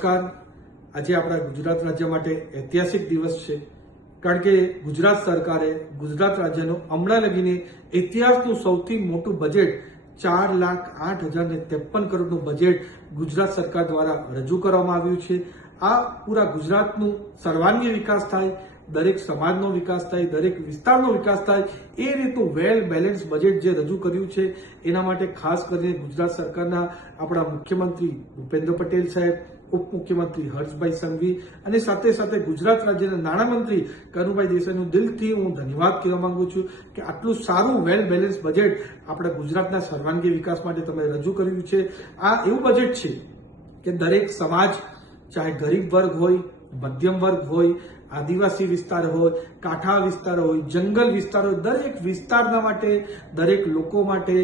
નમસ્કાર। આજે આપણા ગુજરાત રાજ્ય માટે ઐતિહાસિક દિવસ છે, કારણ કે ગુજરાત સરકારે ગુજરાત રાજ્યનું હમણાં લગીને ઇતિહાસનું સૌથી મોટું બજેટ 4,08,053 કરોડનું બજેટ ગુજરાત સરકાર દ્વારા રજૂ કરવામાં આવ્યું છે। આ પૂરા ગુજરાતનું સર્વાંગી વિકાસ થાય, દરેક સમાજનો વિકાસ થાય, દરેક વિસ્તારનો વિકાસ થાય, એ રીતનું વેલ બેલેન્સ બજેટ જે રજૂ કર્યું છે, એના માટે ખાસ કરીને ગુજરાત સરકારના આપણા મુખ્યમંત્રી ભૂપેન્દ્ર પટેલ સાહેબ, ઉપમુખ્યમંત્રી હર્ષભાઈ સંઘવી અને સાથે સાથે ગુજરાત રાજ્યના નાણામંત્રી કનુભાઈ દેસાઈનું દિલથી હું ધન્યવાદ કહેવા માંગુ છું કે આટલું સારું વેલ બેલેન્સ બજેટ આપણા ગુજરાતના સર્વાંગી વિકાસ માટે તમે રજૂ કર્યું છે। આ એવું બજેટ છે કે દરેક સમાજ, ચાહે ગરીબ વર્ગ હોય, મધ્યમ વર્ગ હોય, આદિવાસી વિસ્તાર હોય, કાંઠા વિસ્તાર હોય, જંગલ વિસ્તાર હોય, દરેક વિસ્તારના માટે, દરેક લોકો માટે,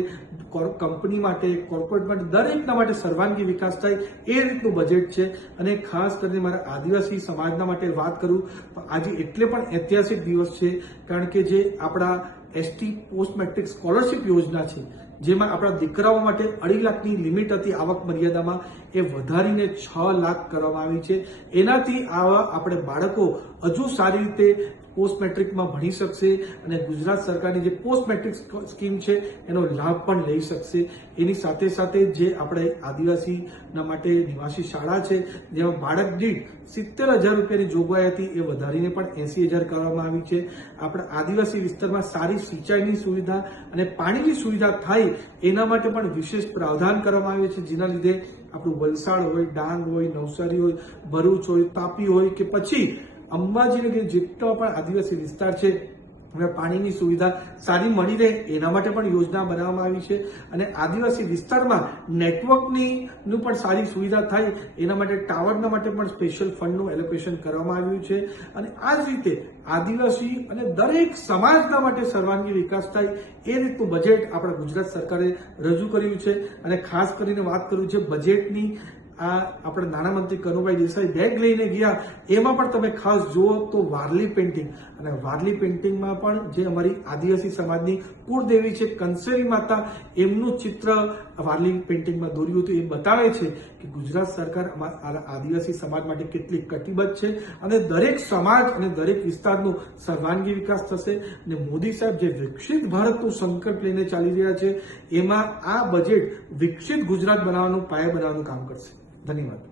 કંપની માટે, કોર્પોરેટ માટે, દરેકના માટે સર્વાંગી વિકાસ થાય એ રીતનું બજેટ છે। અને ખાસ કરીને મારા આદિવાસી સમાજના માટે વાત કરું તો આજે એટલે પણ ઐતિહાસિક દિવસ છે કારણ કે જે આપણા એસટી પોસ્ટ મેટ્રિક સ્કોલરશિપ યોજના છે, જેમાં આપણા દીકરાઓ માટે 2.5 લાખની લિમિટ હતી આવક મર્યાદામાં, એ વધારીને 6 લાખ કરવામાં આવી છે। એનાથી આવા આપણે બાળકો હજુ સારી રીતે પોસ્ટ મેટ્રિકમાં ભણી શકશે અને ગુજરાત સરકારની જે પોસ્ટ મેટ્રિક સ્કીમ છે એનો લાભ પણ લઈ શકશે। એની સાથે સાથે જે આપણે આદિવાસીના માટે નિવાસી શાળા છે, જેમાં બાળક દીઠ 70,000 રૂપિયાની જોગવાઈ હતી, એ વધારીને પણ 80,000 કરવામાં આવી છે। આપણા આદિવાસી વિસ્તારમાં સારી સિંચાઈની સુવિધા અને પાણીની સુવિધા થાય એના માટે પણ વિશેષ પ્રાવધાન કરવામાં આવે છે, જેના લીધે આપણું વલસાડ હોય, ડાંગ હોય, નવસારી હોય, ભરૂચ હોય, તાપી હોય કે પછી અંબાજીનગર જેટલો પણ આદિવાસી વિસ્તાર છે, પાણીની સુવિધા સારી મળી રહે એના માટે પણ યોજના બનાવવામાં આવી છે। અને આદિવાસી વિસ્તારમાં નેટવર્કની પણ સારી સુવિધા થાય એના માટે ટાવરના માટે પણ સ્પેશિયલ ફંડનું એલોકેશન કરવામાં આવ્યું છે। અને આ જ રીતે આદિવાસી અને દરેક સમાજના માટે સર્વાંગી વિકાસ થાય એ રીતનું બજેટ આપણા ગુજરાત સરકારે રજૂ કર્યું છે। અને ખાસ કરીને વાત કરું છે બજેટની, આ આપણા નાણામંત્રી કનુભાઈ દેસાઈ બેગ લઈને ગયા, એમાં પણ તમે ખાસ જુઓ તો વારલી પેઇન્ટિંગ, અને વારલી પેઇન્ટિંગમાં પણ જે અમારી આદિવાસી સમાજની કુળદેવી છે કંસેરી માતા, એમનું ચિત્ર વારલી પેઇન્ટિંગમાં દોર્યું હતું। એ બતાવે છે કે ગુજરાત સરકાર આદિવાસી સમાજ માટે કેટલી કટિબદ્ધ છે અને દરેક સમાજ અને દરેક વિસ્તારનું સર્વાંગી વિકાસ થશે। અને મોદી સાહેબ જે વિકસિત ભારતનું સંકલ્પ લઈને ચાલી રહ્યા છે, એમાં આ બજેટ વિકસિત ગુજરાત બનાવવાનું, પાયા બનાવવાનું કામ કરશે। ધન્યવાદ।